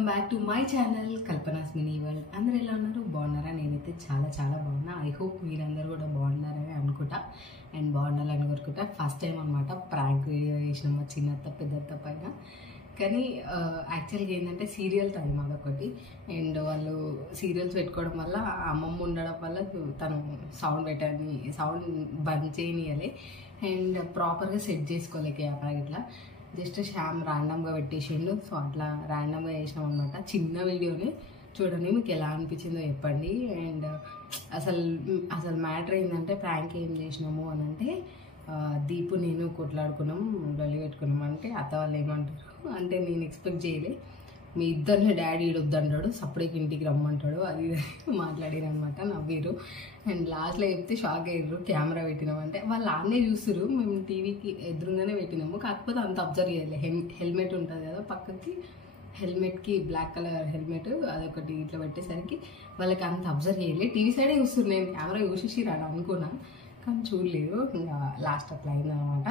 Welcome back to my channel Kalpana's mini world. అందరూ ఎలా ఉన్నారు? బాగున్నారా? నేనైతే చాలా చాలా బాగున్నా. ఐ హోప్ మీరందరూ కూడా బాగున్నారని అనుకుంటా అండ్ బాగుండాలని కోరుకుంటా. ఫస్ట్ టైం అనమాట ప్రాంక్ వీడియో చేసినాం మా చిన్నత్త పెద్దత్త పైన. కానీ యాక్చువల్గా ఏంటంటే సీరియల్ టైం అదొకటి అండ్ వాళ్ళు సీరియల్స్ పెట్టుకోవడం వల్ల అమ్మమ్మ ఉండడం వల్ల తను సౌండ్ బంద్ చేయనియాలి అండ్ ప్రాపర్గా సెట్ చేసుకోలేక కెమెరా ఇట్లా జస్ట్ శ్యామ్ ర్యాండమ్గా పెట్టేసిండు. సో అట్లా ర్యాండమ్గా చేసినాం అనమాట. చిన్న వీడియోని చూడండి, మీకు ఎలా అనిపించిందో చెప్పండి. అండ్ అసలు మ్యాటర్ ఏంటంటే ప్రాంక్ ఏం చేసినాము అని అంటే దీపు నేను కొట్లాడుకున్నాం, లొల్లి పెట్టుకున్నాం. అంటే అత్త వాళ్ళు ఏమంటారు అంటే నేను ఎక్స్పెక్ట్ చేయలే, మీ ఇద్దరిని డాడీ వద్దంటాడు, సపరేట్ ఇంటికి రమ్మంటాడు, అది మాట్లాడినమాట. నవ్వీరు అండ్ లాస్ట్లో చెప్తే షాక్ అయ్యారు. కెమెరా పెట్టినామంటే వాళ్ళు ఆన్నే చూస్తారు, మేము టీవీకి ఎదురుగానే పెట్టినాము. కాకపోతే అంత అబ్జర్వ్ చేయాలి. హెల్మెట్ ఉంటుంది కదా పక్కకి, హెల్మెట్కి బ్లాక్ కలర్ హెల్మెట్ అదొకటి ఇట్లా పెట్టేసరికి వాళ్ళకి అంత అబ్జర్వ్ చేయాలి. టీవీ సైడే చూస్తారు, నేను కెమెరా చూసేసి రాను అనుకున్నా కానీ చూడలేదు. ఇంకా లాస్ట్ అట్లా అయిందనమాట.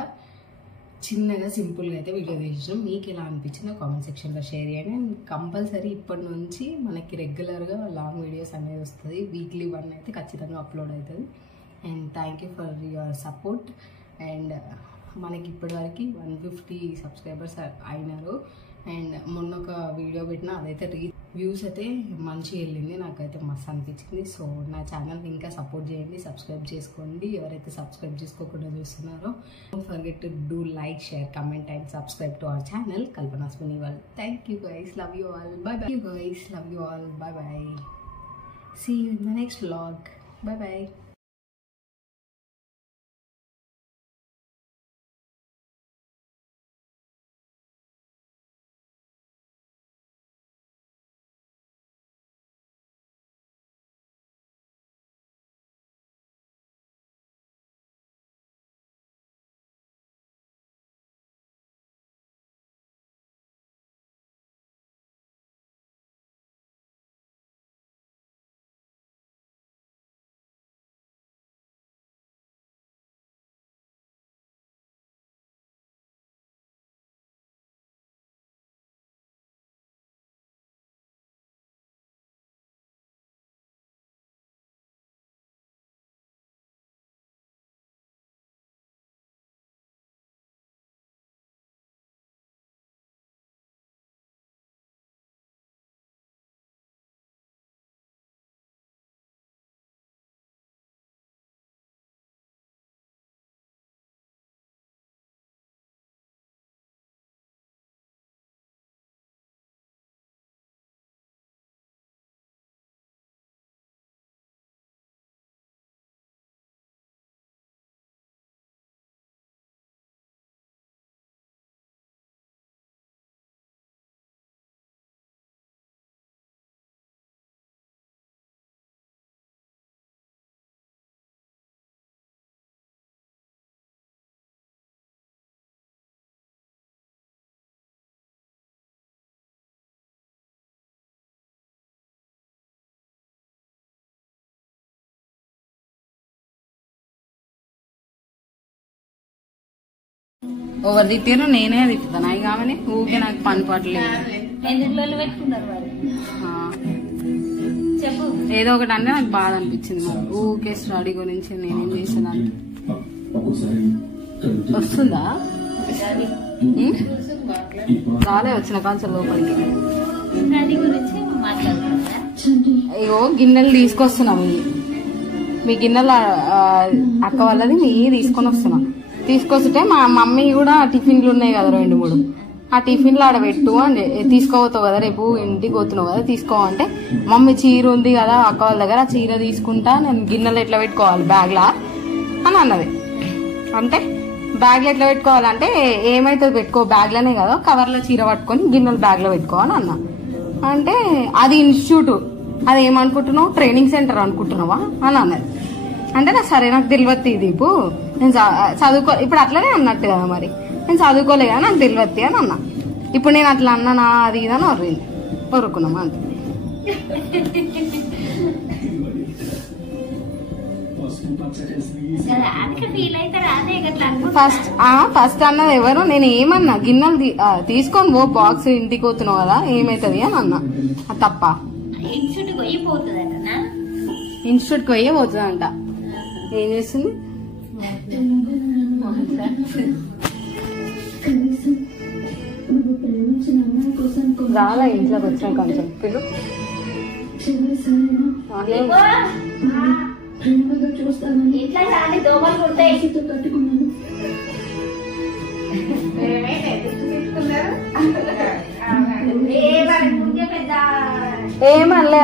చిన్నగా సింపుల్గా అయితే వీడియో తీసినాం. మీకు ఎలా అనిపించిందో కామెంట్ సెక్షన్లో షేర్ చేయండి. అండ్ కంపల్సరీ ఇప్పటి నుంచి మనకి రెగ్యులర్గా లాంగ్ వీడియోస్ అనేది వస్తుంది. వీక్లీ 1 అయితే ఖచ్చితంగా అప్లోడ్ అవుతుంది. And thank you for your support. And మనకి ఇప్పటివరకు 150 సబ్స్క్రైబర్స్ అయినారు. అండ్ మొన్న ఒక వీడియో పెట్టినా అదైతే వ్యూస్ అయితే మంచిగా వెళ్ళింది, నాకైతే మస్తు అనిపించింది. సో నా ఛానల్ని ఇంకా సపోర్ట్ చేయండి, సబ్స్క్రైబ్ చేసుకోండి. ఎవరైతే సబ్స్క్రైబ్ చేసుకోకుండా చూస్తున్నారో don't forget to do like, share, comment and subscribe to our channel Kalpana's mini world. Thank you guys, love you all, bye bye. You guys, love you all, bye bye. See you in the next vlog. Bye bye. Over తిట్టారు, నేనే తిప్పుతాను. అవి కావని ఊకే నాకు పని పాటలేదు. ఏదో ఒకటి అంటే నాకు బాధ అనిపించింది. మరి ఊకే స్టడీ గురించి నేనేం చేసేదానికి. వస్తుందా రాలే, వచ్చిన కాల్సర్ లోపలికి. అయ్యో గిన్నెలు తీసుకొస్తున్నాం, మీ గిన్నెలు అక్క వాళ్ళది మీ తీసుకొని వస్తున్నా. తీసుకొస్తే మా మమ్మీ కూడా టిఫిన్లు ఉన్నాయి కదా 2-3, ఆ టిఫిన్లు ఆడ పెట్టు అని తీసుకోపోతావు కదా, రేపు ఇంటికి పోతున్నావు కదా తీసుకోవాలంటే మమ్మీ చీర ఉంది కదా అక్క వాళ్ళ దగ్గర, ఆ చీర తీసుకుంటా, నేను గిన్నెలు ఎట్లా పెట్టుకోవాలి బ్యాగ్లా అని అన్నది. అంటే బ్యాగ్లో ఎట్లా పెట్టుకోవాలంటే ఏమైతుంది పెట్టుకో బ్యాగ్లోనే కదా, కవర్లో చీర పట్టుకొని గిన్నెలు బ్యాగ్లో పెట్టుకోవాలని అన్నా. అంటే అది ఇన్స్టిట్యూట్, అది ఏమనుకుంటున్నావు ట్రైనింగ్ సెంటర్ అనుకుంటున్నావా అని అన్నది. అంటే నాకు సరే నాకు తెలియదు దీపు, నేను చదువుకో ఇప్పుడు అట్లనే అన్నట్టు కదా, మరి నేను చదువుకోలే కదా నాకు తెలియదు అని అన్నా. ఇప్పుడు నేను అట్లా అన్నానా అది ఇదని ఒరుకున్నామా అంతే. ఫస్ట్ అన్నది ఎవరు? నేను ఏమన్నా గిన్నెలు తీసుకొని పో, బాక్స్ ఇంటికి పోతున్నావు కదా ఏమైతుంది అని అన్నా. తప్ప ఇన్స్టిట్యూట్ పోయే పోతుందంట. ఏం చేస్తుంది? రాలా ఇంట్లోకి వచ్చిన కొంచెం పిలు. ఇట్లా చాలి దోమలు కుడతాయి. ఏమనలే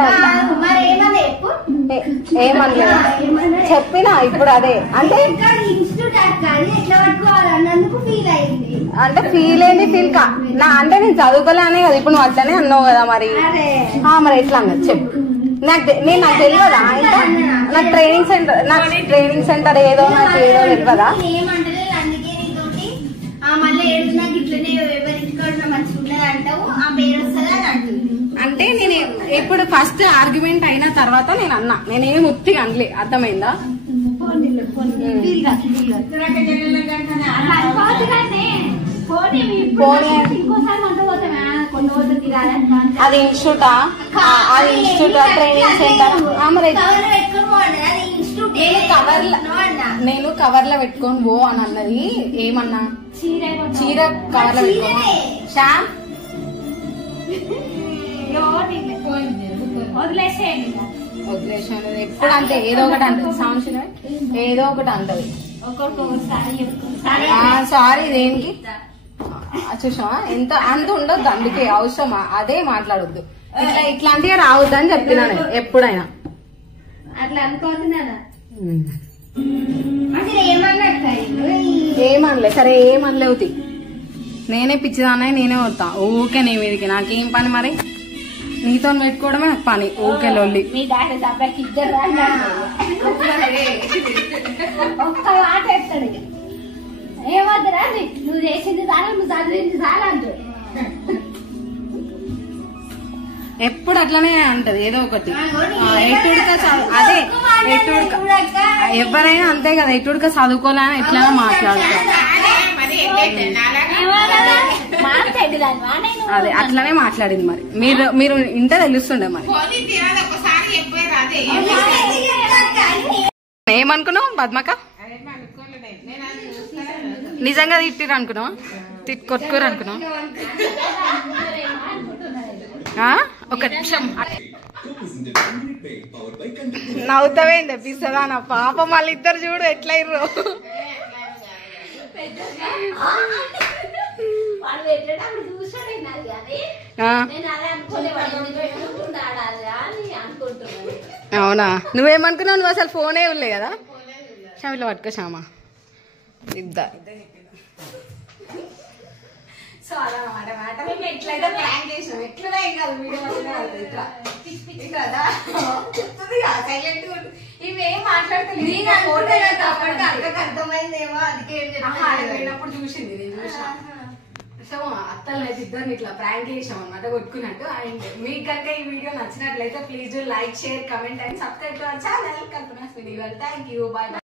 చెప్పినా ఇప్పుడు అదే అంటే ఫీల్ ఏంటి ఫీల్ కా నా అంటే నేను చదువుకోలే అనే కదా ఇప్పుడు నువ్వు అట్లనే అన్నావు కదా మరి ఎట్లా అన్నది చెప్పు. నాకు తెలియదా ఇంకా నాకు ట్రైనింగ్ సెంటర్ ఏదో నాకు ఏదో తెలియదా? అంటే నేను ఇప్పుడు ఫస్ట్ ఆర్గ్యుమెంట్ అయిన తర్వాత నేను అన్నా, నేనేం ఉత్తిగా అనలే. అర్థమైందా? అది ఇన్స్టిట్యూటా? అది ఇన్స్టిట్యూట్ ట్రైనింగ్ సెంటర్. నేను కవర్ లో పెట్టుకొని పో అని అన్నది. ఏమన్నా? చీర కవర్ లో పెట్టుకో. శ్యామ్ వదిలేసాను. ఎప్పుడు అంతే ఏదో ఒకటి అంటది. సంవత్సరం ఏదో ఒకటి అంటది. సారీ దేనికి చూసావా? ఎంత అంత ఉండొద్దు, అందుకే అవసరమా? అదే మాట్లాడొద్దు. ఇట్లాంటివి రావద్దు అని చెప్తున్నా నేను ఎప్పుడైనా. అట్లా అనుకోవద్దు. ఏమనలే. సరే ఏమనలేవుతి. నేనే పిచ్చిదానే, నేనే వస్తా ఊకే నీ మీదకి. నాకేం పని మరి? నీతో పెట్టుకోవడమే నాకు పని. ఊకే లొల్లి. ఒక్క మాట వేస్తాడు. ఏమవుతురా నువ్వు చేసింది చాలా, నువ్వు చదివింది చాలా అంటు. ఎప్పుడు అట్లనే అంటది ఏదో ఒకటి. అదే ఎవరైనా అంతే కదా, ఎటుడుక చదువుకోలేని ఎట్లైనా మాట్లాడతారు. అదే అట్లనే మాట్లాడింది. మరి మీరు ఇంటే తెలుస్తుండే. మరి ఏమనుకున్నావు పద్మక? నిజంగా తిట్టిరు అనుకున్నావా? కొట్టుకోరు అనుకున్నావా? ఒక నిమిషం నవ్వుతావేం తెప్పిస్తుందా నా పాపం? వాళ్ళిద్దరు చూడు ఎట్లయిర్రు. అవునా? నువ్వేమనుకున్నావు? నువ్వు అసలు ఫోనే ఇవ్వలే కదా. షామిలో పట్టుకో శ్యామా. సో అలా మాట మేము ఎట్లయితే ప్లాన్ చేసినాం. ఎట్లా ఏం కాదు వీడియో ఇవేం మాట్లాడతలేదు. అర్థమైందేమో అందుకే వెళ్ళినప్పుడు చూసింది. నేను చూసా. సో అత్తలు అయితే ఇద్దరిని ఇట్లా ప్రాంక్ చేసాం అనమాట కొట్టుకున్నట్టు. అండ్ మీకు కనుక ఈ వీడియో నచ్చినట్లయితే please do like, share, comment and subscribe to our channel Kalpana's mini world. Thank you. Bye.